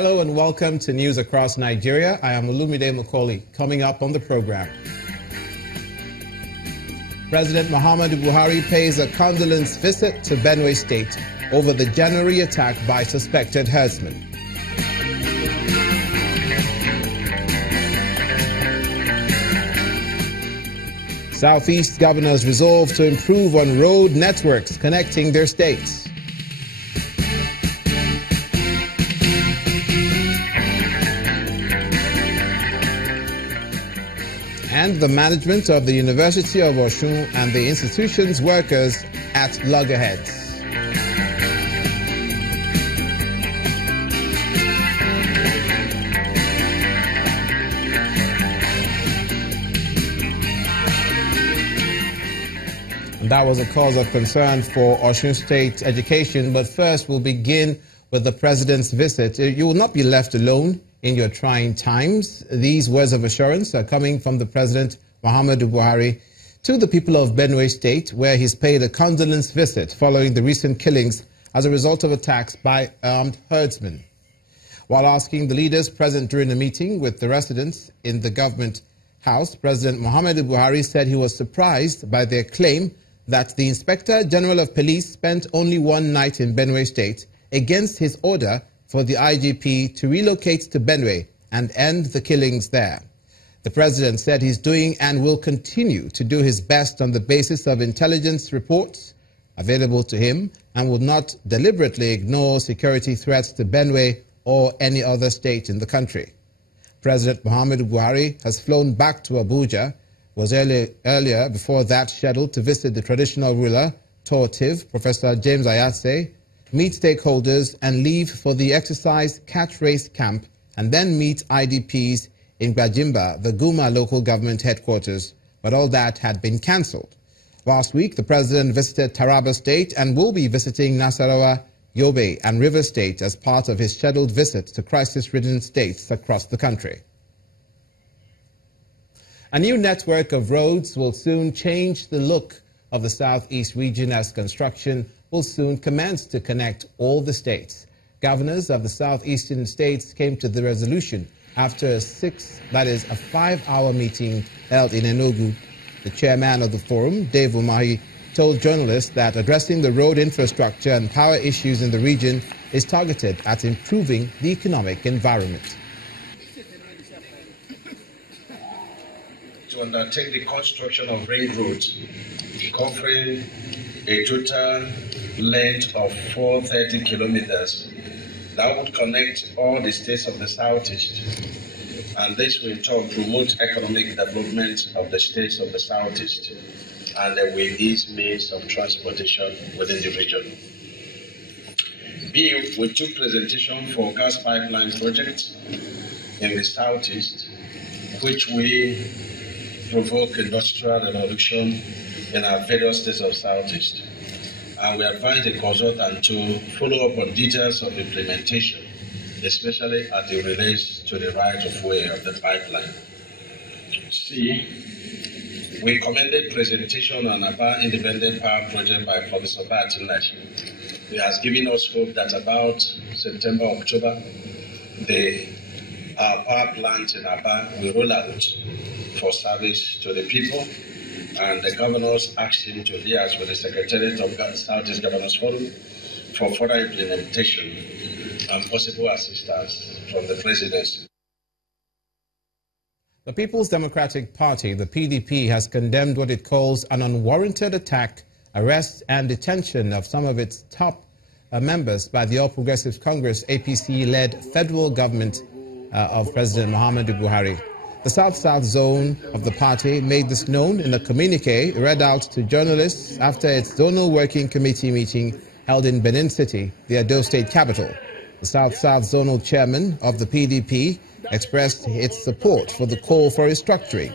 Hello and welcome to News Across Nigeria. I am Olumide Macaulay. Coming up on the program, President Muhammadu Buhari pays a condolence visit to Benue State over the January attack by suspected herdsmen. Southeast governors resolve to improve on road networks connecting their states. And the management of the University of Osun and the institution's workers at loggerheads. That was a cause of concern for Osun State education. But first, we'll begin with the president's visit. You will not be left alone in your trying times. These words of assurance are coming from the President Muhammadu Buhari to the people of Benue State, where he's paid a condolence visit following the recent killings as a result of attacks by armed herdsmen. While asking the leaders present during a meeting with the residents in the government house, President Muhammadu Buhari said he was surprised by their claim that the Inspector General of Police spent only one night in Benue State against his order for the IGP to relocate to Benue and end the killings there. The president said he's doing and will continue to do his best on the basis of intelligence reports available to him and will not deliberately ignore security threats to Benue or any other state in the country. President Muhammadu Buhari has flown back to Abuja, was earlier before that scheduled to visit the traditional ruler, Tortiv, Professor James Ayatse, meet stakeholders and leave for the exercise catch race camp and then meet IDPs in Gbajimba, the Guma local government headquarters, but all that had been cancelled. Last week, the president visited Taraba State and will be visiting Nasarawa, Yobe and River State as part of his scheduled visit to crisis-ridden states across the country. A new network of roads will soon change the look of the southeast region as construction will soon commence to connect all the states. Governors of the southeastern states came to the resolution after a 5-hour meeting held in Enugu. The chairman of the forum, Dave Umahi, told journalists that addressing the road infrastructure and power issues in the region is targeted at improving the economic environment. To undertake the construction of ring roads covering a total length of 430 kilometers that would connect all the states of the southeast, and this will in turn promote economic development of the states of the southeast and will ease means of transportation within the region. B, we took presentation for gas pipeline project in the southeast, which will provoke industrial revolution in our various states of southeast. And we advise the consultant to follow up on details of implementation, especially as it relates to the right of way of the pipeline. C, we commended presentation on Aba Independent Power Project by Professor Batinash. He has given us hope that about September, October, our power plant in Aba will roll out for service to the people, and the governors asked him to liaise with the Secretariat of Southeast Governors Forum for further implementation and possible assistance from the presidency. The People's Democratic Party, the PDP, has condemned what it calls an unwarranted attack, arrest and detention of some of its top members by the All Progressives Congress APC-led federal government of President Muhammadu Buhari. The South-South zone of the party made this known in a communique read out to journalists after its zonal working committee meeting held in Benin City, the Edo State capital. The South-South zonal chairman of the PDP expressed its support for the call for restructuring,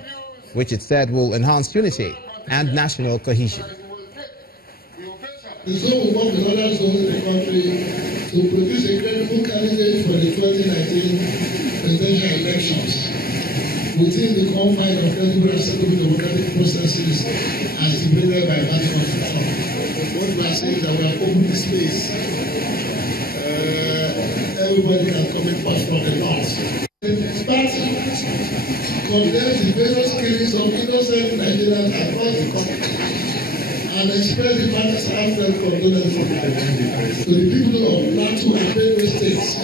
which it said will enhance unity and national cohesion. The zone will work with other zones in the country to produce a credible candidate for the 2019 presidential elections within the confines of credible and acceptable democratic processes as stipulated by March 44. What we are saying is that we are open the space. everybody can comment apart from the north. The party condemns the various killings of innocent Nigerians across the country and express the party's heartfelt condolences to the people of Plateau and Benue states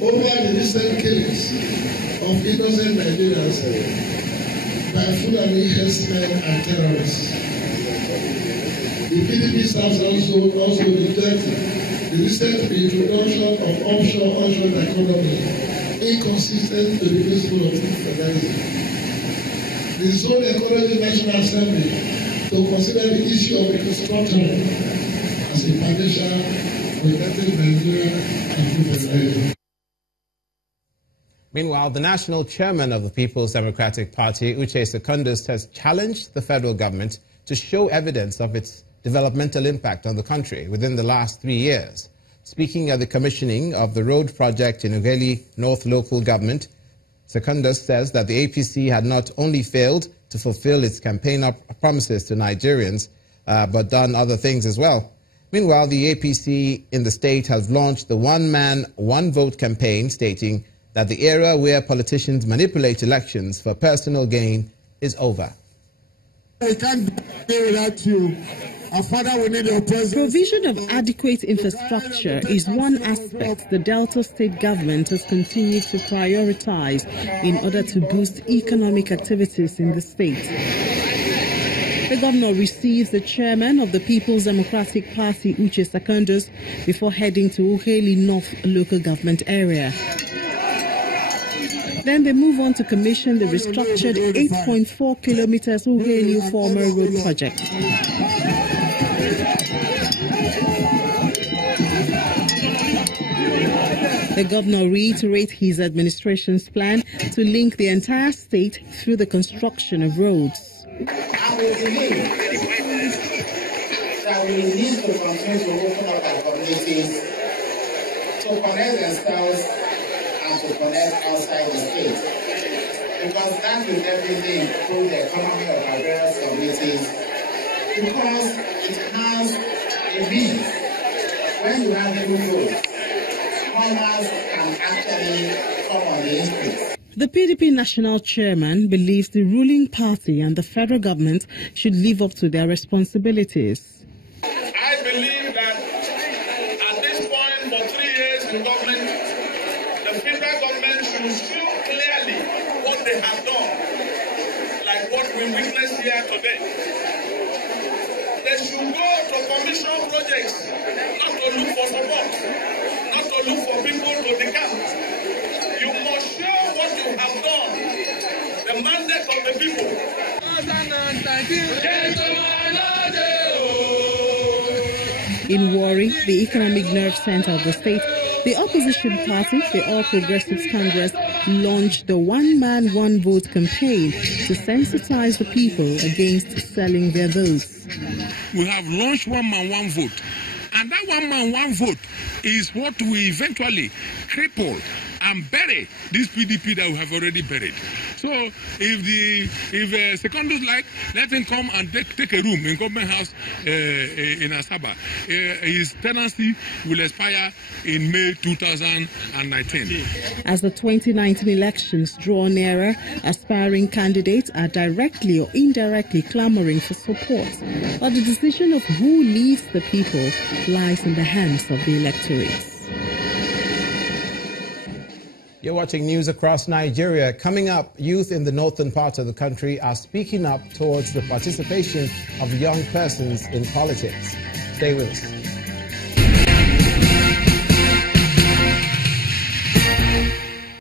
over the recent killings of innocent Nigerians by Fulani herdsmen and terrorists. The PDP serves also rejecting the recent introduction of offshore economy inconsistent with the principle of federalism. The zone encouraged the National Assembly to consider the issue of reconstruction as a foundation for united Nigeria and full federalism. Meanwhile, the national chairman of the People's Democratic Party, Uche Secondus, has challenged the federal government to show evidence of its developmental impact on the country within the last 3 years. Speaking at the commissioning of the road project in Ughelli North Local Government, Secondus says that the APC had not only failed to fulfill its campaign promises to Nigerians, but done other things as well. Meanwhile, the APC in the state has launched the one-man, one-vote campaign, stating that the era where politicians manipulate elections for personal gain is over. I can't do without you. Our Father, we need your presence. Provision of adequate infrastructure is one aspect the Delta State government has continued to prioritize in order to boost economic activities in the state. The governor receives the chairman of the People's Democratic Party, Uche Secondus, before heading to Ughelli North Local Government area. Then they move on to commission the restructured 8.4 kilometers Ughelli former road project. The governor reiterates his administration's plan to link the entire state through the construction of roads. And we believe that we need to continue to open up our communities to connect themselves and to connect outside the state. Because that will definitely improve the economy of our various communities. Because it has a means. When you have good roads, commerce can actually come on the increase. The PDP national chairman believes the ruling party and the federal government should live up to their responsibilities. I believe that at this point, for 3 years in government, the federal government should show clearly what they have done, like what we witnessed here today. They should go to commission projects, not to look for support, not to look for people to decamp. You must show what you have done, the mandate of the people. In Warri, the economic nerve center of the state, the opposition party, the All Progressives Congress, launched the one-man, one-vote campaign to sensitize the people against selling their votes. We have launched one-man, one-vote. And that one-man, one-vote is what will eventually cripple and bury this PDP that we have already buried. So if Secondus like, let him come and take a room in government house in Asaba. His tenancy will expire in May 2019. As the 2019 elections draw nearer, aspiring candidates are directly or indirectly clamoring for support. But the decision of who leads the people lies in the hands of the electorate. You're watching news across Nigeria. Coming up, youth in the northern part of the country are speaking up towards the participation of young persons in politics. Stay with us.